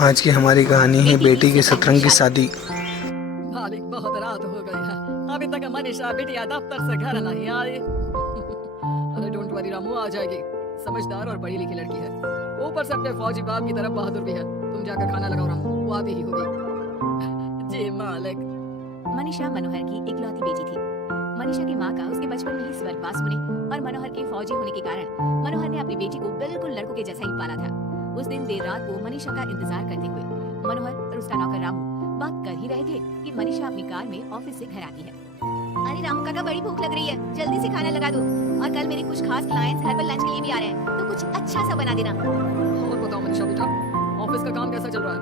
आज की हमारी कहानी है बेटी के शतरंज की शादी। मालिक बहुत रात हो गई है, अभी तक मनीषा बिटिया दफ्तर से घर नहीं आई। अरे डोंट वरी रामू, आ जाएगी। समझदार और पढ़ी लिखी लड़की है, ऊपर से अपने फौजी बाप की तरफ बहादुर भी है। तुम जाकर खाना लगाओ रामू, वो आती ही होगी। जी मालिक। मनीषा मनोहर की इकलौती बेटी थी। मनीषा की माँ का उसके बचपन में ही स्वर्गवास होने और मनोहर के फौजी होने के कारण मनोहर ने अपनी बेटी को बिल्कुल लड़कों के जैसा ही पाला था। उस दिन देर रात को मनीषा का इंतजार करते हुए मनोहर और उसका नौकर रामू बात कर ही रहे थे कि मनीषा अपनी कार में ऑफिस से घर आती है। अरे रामू काका, बड़ी भूख लग रही है, जल्दी से खाना लगा दो। और कल मेरे कुछ खास क्लाइंट्स घर पर लंच के लिए भी आ रहे हैं, तो कुछ अच्छा सा बना देना। और बताओ मनीषा बेटा, ऑफिस का काम कैसा चल रहा है?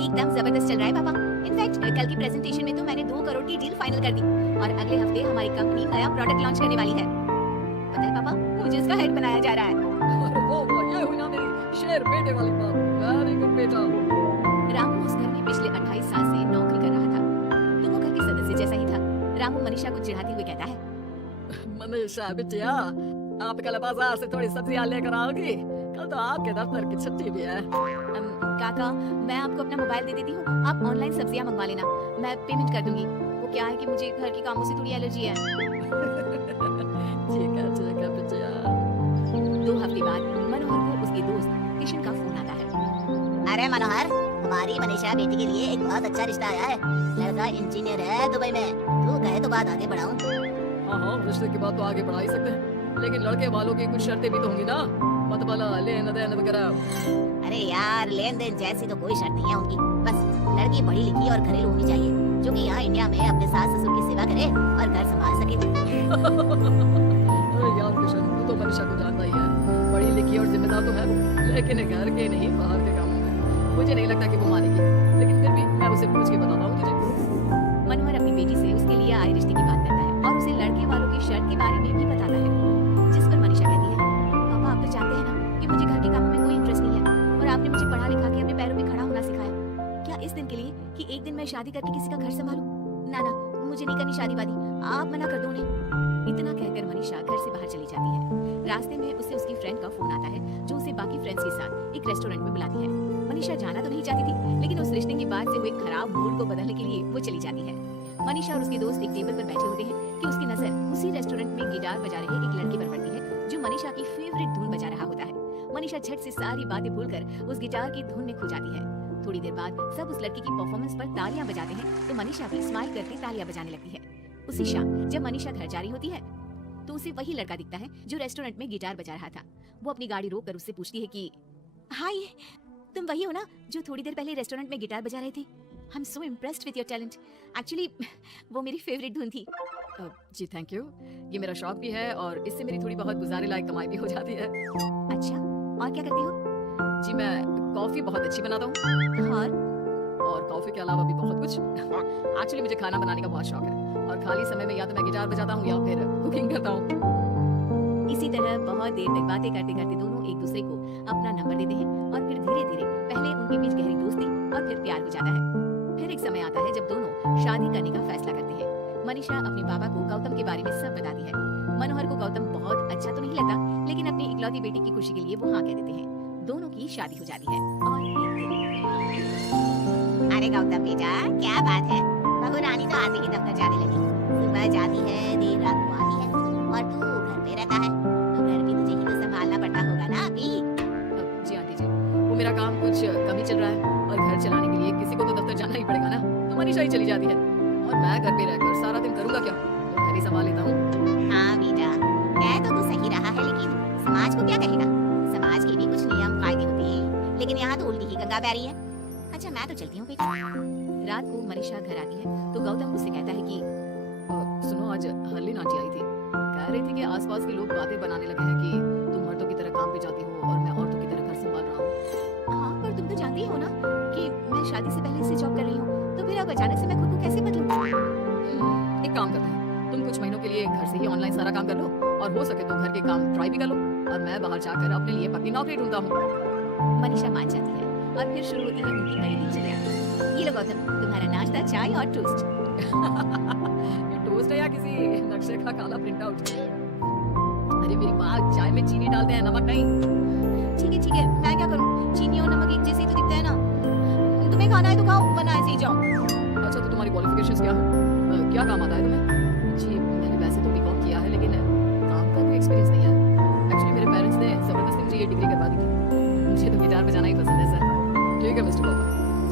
एकदम जबरदस्त चल रहा है पापा। इनफैक्ट कल की प्रेजेंटेशन में तो मैंने 2 करोड़ की डील फाइनल कर दी और अगले हफ्ते हमारी कंपनी नया प्रोडक्ट लॉन्च करने वाली है। पता है पापा, मुझे इसका हेड बनाया जा रहा है। अरे वो ये हुई ना मेरी शेर बेटे वाली बात। वेरी गुड बेटा। रामू उस घर में पिछले 28 साल से नौकरी कर रहा था, तो वो घर के सदस्य जैसा ही था। रामू मनीषा को चिढ़ाते हुए कहता है, मनीषा बिटिया, आप कल बाजार से थोड़ी सब्जियां लेकर आओगी? कल तो आपके दफ्तर की छुट्टी भी है। काका, मैं आपको अपना मोबाइल दे देती हूँ, आप ऑनलाइन सब्जियां मंगवा लेना, मैं पेमेंट कर दूंगी। वो क्या है कि मुझे घर के कामों से थोड़ी एलर्जी है। ठीक है बिटिया। 2 हफ्ते बाद मनोहर को उसके दोस्त किशन का फोन आता है। अरे मनोहर, हमारी मनीषा बेटी के लिए एक बहुत अच्छा रिश्ता आया है। लड़का इंजीनियर है दुबई में, तू कहे तो बात आगे बढ़ाऊं? हाँ, रिश्ते की बात तो आगे बढ़ा ही सकते हैं, लेकिन लड़के वालों की कुछ शर्तें भी तो होंगी ना, मतलब लेन देन वगैरह। अरे यार, लेन देन जैसी तो कोई शर्त नहीं है उनकी। बस लड़की पढ़ी लिखी और घरेलू होनी चाहिए, जो कि यहाँ इंडिया में अपने सास ससुर की सेवा करे और घर संभाल सके। अरे यार किशन, तू तो मनीषा को जानता ही है, पढ़ी लिखी और जिम्मेदार तो है वो, लेकिन घर के नहीं बाहर के कामों में मुझे नहीं लगता कि वो मानेगी, लेकिन फिर भी मैं उसे पूछ के बताता हूँ तुझे। मनोहर अपनी बेटी से उसके लिए आए रिश्ते की बात करता है और उसे लड़के वालों की शर्त के बारे में भी बताता है, जिस पर मनीषा कहती है, पापा आप तो जानते हैं ना कि मुझे घर के कामों में कोई इंटरेस्ट नहीं है और आपने मुझे पढ़ा लिखा के अपने पैरों पे खड़ा होना सिखाया। क्या इस दिन के लिए कि एक दिन मैं शादी करके किसी का घर संभालूं? ना ना, मुझे नहीं करनी शादी वादी, आप मना कर दो उन्हें। इतना कहकर मनीषा घर से बाहर चली जाती है। रास्ते में उसे उसकी फ्रेंड का फोन आता है, जो उसे बाकी फ्रेंड्स के साथ एक रेस्टोरेंट में बुलाती है। मनीषा जाना तो नहीं चाहती थी, लेकिन उस रिश्ते के बाद से हुए खराब मूड को बदलने के लिए वो चली जाती है। मनीषा और उसके दोस्त एक टेबल पर बैठे होते हैं कि उसकी नजर उसी रेस्टोरेंट में गिटार बजा रहे एक लड़के पर पड़ती है, जो मनीषा की फेवरेट धुन बजा रहा होता है। मनीषा झट से सारी बातें भूलकर उस गिटार की धुन में खो जाती है। थोड़ी देर बाद सब उस लड़की की परफॉर्मेंस पर तालियां बजाते हैं, तो मनीषा भी स्माइल करके तालियां बजाने लगती है। उसी शाम जब मनीषा घर जा रही होती है, तो उसे वही लड़का दिखता है जो रेस्टोरेंट में गिटार बजा रहा था। वो अपनी गाड़ी रोक कर उससे पूछती है कि हाय, तुम वही हो ना जो थोड़ी देर पहले रेस्टोरेंट में गिटार बजा रहे थे? I am so impressed with your talent. Actually वो मेरी फेवरेट धुन थी। जी थैंक यू, ये मेरा शौक भी है और इससे मेरी थोड़ी बहुत गुजारे लायक कमाई भी हो जाती है। अच्छा, और क्या करती हो? जी मैं कॉफी बहुत अच्छी बनाता हूँ और कॉफी के अलावा भी बहुत कुछ। एक्चुअली मुझे खाना बनाने का बहुत शौक है और खाली समय में या तो मैं गिटार बजाता हूँ या फिर कुकिंग करता हूँ। इसी तरह बहुत देर तक बातें करते करते दोनों एक दूसरे को अपना नंबर देते हैं और फिर धीरे धीरे पहले उनके बीच गहरी दोस्ती और फिर प्यार हो जाता है। फिर एक समय आता है जब दोनों शादी करने का फैसला करते हैं। मनीषा अपने पापा को गौतम के बारे में सब बताती है। मनोहर को गौतम बहुत अच्छा तो नहीं लगता, लेकिन अपनी इकलौती बेटी की खुशी के लिए वो हाँ कह देते हैं। दोनों की शादी हो जाती है। और अरे गौतम बेटा, क्या बात है, बहू रानी तो आते ही दफ्तर जाने लगी। सुबह जाती है, देर रात को आती है, और तू घर पे रहता है, तो घर भी तुझे ही तो संभालना पड़ता होगा ना अभी। जी आंटी जी, वो मेरा काम कुछ कम ही चल रहा है और घर चलाने के लिए किसी को तो दफ्तर जाना ही पड़ेगा ना, तो मनीषा ही चली जाती है और मैं घर पे रहकर सारा दिन करूँगा क्या, तो घर ही संभाल लेता हूँ। हाँ बेटा, कह तो तू सही रहा है, लेकिन समाज को क्या कहेगा? समाज के भी कुछ नियम कायदे होते हैं, लेकिन यहाँ तो उल्टी ही गंगा बह रही है। अच्छा, मैं तो चलती हूँ बेटा। रात को मनीषा घर आती है तो गौतम उससे कहता है कि सुनो, आज हरलीन आंटी आई थी, कह रही थी कि आसपास के लोग बातें बनाने लगे हैं कि तुम मर्दों की तरह काम पे जाती हो और मैं औरतों की तरह घर संभाल रहा हूँ। हाँ, पर तुम तो जानती हो ना कि मैं शादी से पहले से जॉब कर रही हूँ, तो फिर अब अचानक से मैं खुद को कैसे बदलूं? एक काम करते हैं, तुम कुछ महीनों के लिए घर से ही ऑनलाइन सारा काम कर लो और हो सके तो घर के काम ट्राई भी कर लो और मैं बाहर जाकर अपने लिए पक्की नौकरी ढूंढता हूँ। मनीषा मान जाती है और फिर शुरू होती है उनकी नई दिनचर्या। ये लो गौतम, तुम्हारा नाश्ता, चाय और टोस्ट। ये टोस्ट है या किसी नक्शे का काला प्रिंट आउट? अरे मेरी माँ चाय में चीनी डालते हैं, नमक नहीं। ठीक है, मैं क्या करूँ? चीनी और नमक एक जैसे ही तो दिखता है ना। खाना है तो खाओ, वरना ऐसे ही जाओ। अच्छा तो तुम्हारी क्वालिफिकेशंस क्या है? क्या काम आता है तुम्हें? जी मैंने वैसे तो बीकॉम किया है लेकिन काम का कोई एक्सपीरियंस नहीं है। एक्चुअली मेरे पेरेंट्स ने जबरदस्ती मुझे ये डिग्री करवा दी थी। मुझे तो गिटार बजाना ही पसंद है सर। ठीक है मिस्टर बाबू,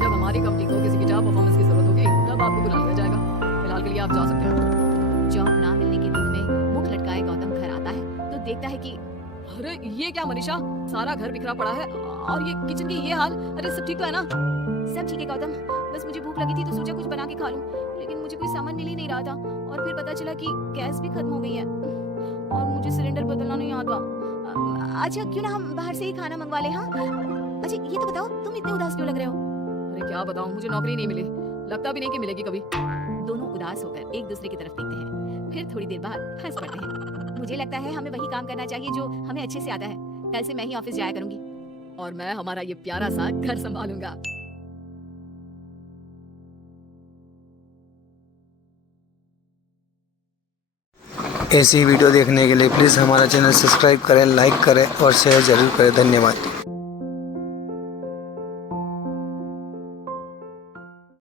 जब हमारी कंपनी को किसी गिटार परफॉर्मेंस की जरूरत होगी तब आपको बुला लिया जाएगा। फिलहाल के लिए आप जा सकते हैं। जॉब ना मिलने के दुख में मुख लटकाए गौतम घर आता है तो देखता है कि अरे ये क्या मनीषा, सारा घर बिखरा पड़ा है और ये किचन की ये हाल। अरे सब ठीक तो है ना? सब ठीक है गौतम, बस मुझे भूख लगी थी तो सोचा कुछ बना के खा लूं, लेकिन मुझे कोई सामान मिल ही नहीं रहा था और फिर पता चला कि गैस भी खत्म हो गई है और मुझे सिलेंडर बदलना नहीं आता। अच्छा क्यों ना हम बाहर से ही खाना मंगवा लें? हाँ अच्छा ये तो बताओ तुम इतने उदास क्यों लग रहे हो? अरे क्या बताऊं, मुझे नौकरी नहीं मिली, लगता भी नहीं कि मिलेगी कभी। दोनों उदास होकर एक दूसरे की तरफ देखते हैं, फिर थोड़ी देर बाद हंस पड़ते हैं। मुझे लगता है हमें वही काम करना चाहिए जो हमें अच्छे से आता है। कल से मैं ही ऑफिस जाया करूंगी और मैं हमारा ये प्यारा सा घर संभालूंगा। ऐसी वीडियो देखने के लिए प्लीज़ हमारा चैनल सब्सक्राइब करें, लाइक करें और शेयर ज़रूर करें। धन्यवाद।